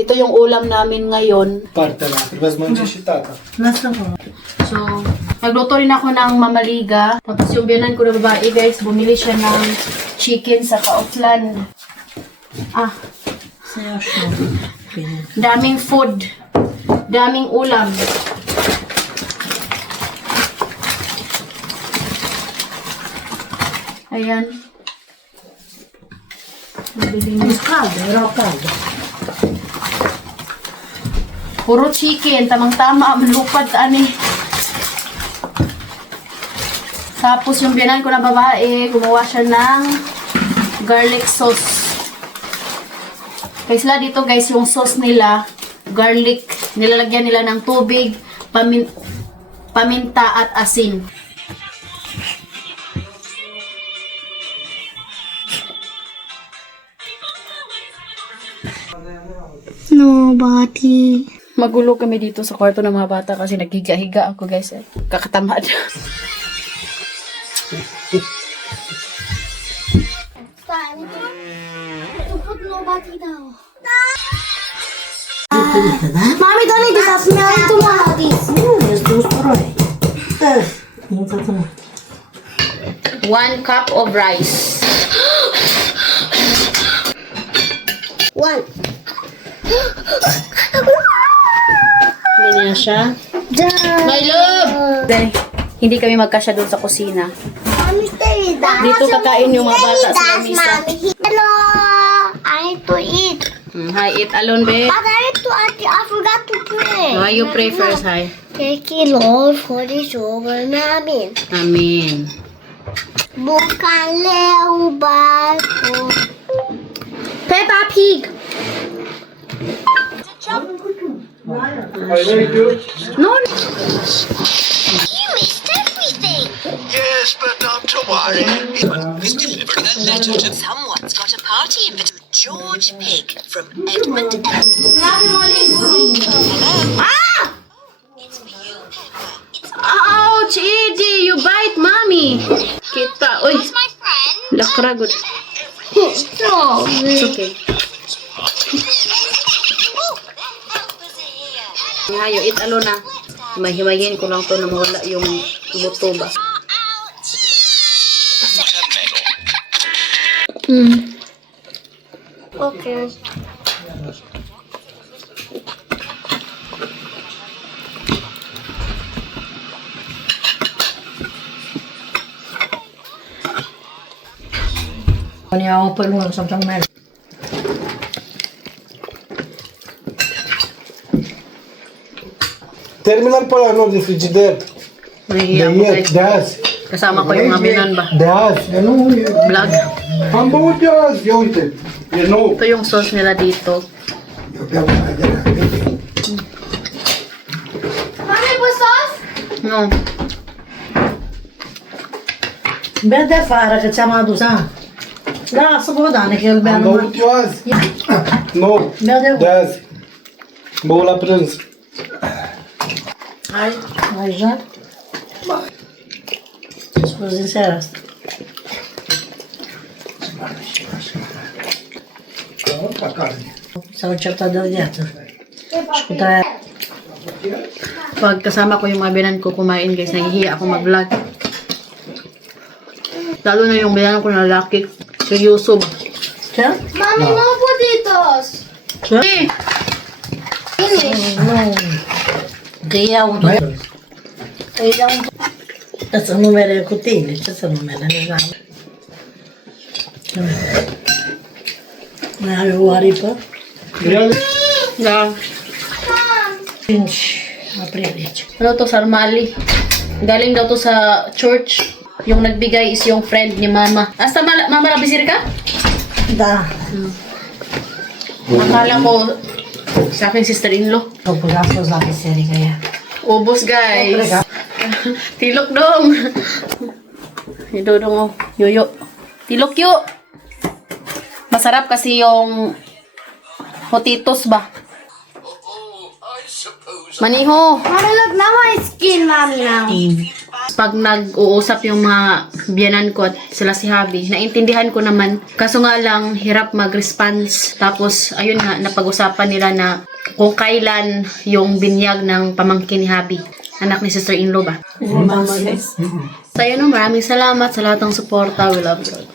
Ito yung ulam namin ngayon. Parte lang. Возьмите считата. So, nagluto rin ako ng mamaliga. Tapos yung biyanan ko na babae, guys, bumili siya ng chicken sa Kaufland. Daming food. Daming ulam. Ayan. Mabili niya. Puro chicken, tamang-tama, malupad ani. Tapos yung biyanan ko na babae, gumawa siya ng garlic sauce. Kaya sila dito guys, yung sauce nila, garlic, nilalagyan nila ng tubig, paminta at asin. Nobody. Magulo kami dito sa kwarto ng mga bata kasi naghiga-higa ako guys. Kakatamad. Nobody now. Mommy, don't eat this. I smell it too much. 1 cup of rice. 1. Ganyan siya. My love! Hindi kami magkasya doon sa kusina. Mommy, stay with that. Dito kakain yung mga bata sa lamisa. Hello. I need to eat. Hi, eat alone, babe. But I forgot to pray. Why you pray first, hi? Thank you, Lord, for this over. Amen. Amen. Bukan lebat. Peppa Pig! No! You missed everything. Yes, but not to worry. He's delivering a letter to... Someone's got a party invitation. George Pig from Edmund L. Ah! It's for you, Peppa. It's Ouch, Edie! You bite mommy! Kita, oy! my friend. Lakra, good. So, It's okay. Oh, the helpers are here. Hayo, eat alone na. Mahimayin ko lang to na mawala yung buto ba. okay. Terminal pala, no, the frigidaire. Nahihiya ko guys. Daz. Kasama ko yung abinan ba? Daz. Ano? Vlog. Ang bawat Daz. Yawite. You know. Ito yung sauce nila dito. Mommy, put sauce? No. Berde fara che chiama Dusa. Da, so può dare che il Ang bello. bawat Daz. No. Berde. Daz. Bola prânz. Ai, ai já. Scusi, sera. Sa certa del dietro. Scusa. Pag kasama ko yung mga binan ko kumain guys, nahihiya ako mag-vlog. Lalo na yung binan ko na lalaki. Seryoso ba? C'è? Mommy, no potatoes. Eh! Che ha un Che ha un Adesso numero il cotile, c'è il numero esame. Ne avevo arrivato. Yeah. Aprile. Ano to, sarmali. Galing daw to sa church. Yung nagbigay is yung friend ni mama. Hasta mama nabisir ka? Da. Akala ko sa aking sister-in-law. Dopo la cosa che si riga. Ubos guys. Tilok dong. Ito dong oh. Yoyo. Tilok yo. Masarap kasi yung potatoes ba? Oh, I suppose Maniho. Mommy, look, now my skin, Mommy, now. Pag nag-uusap yung mga biyanan ko at sila si Habi, naintindihan ko naman. Kaso nga lang, hirap mag-response. Tapos, ayun nga, napag-usapan nila na kung kailan yung binyag ng pamangkin ni Habi. Anak ni sister-in-law ba? Mama, guys. So, ayun, maraming salamat sa lahat ng suporta. We love you.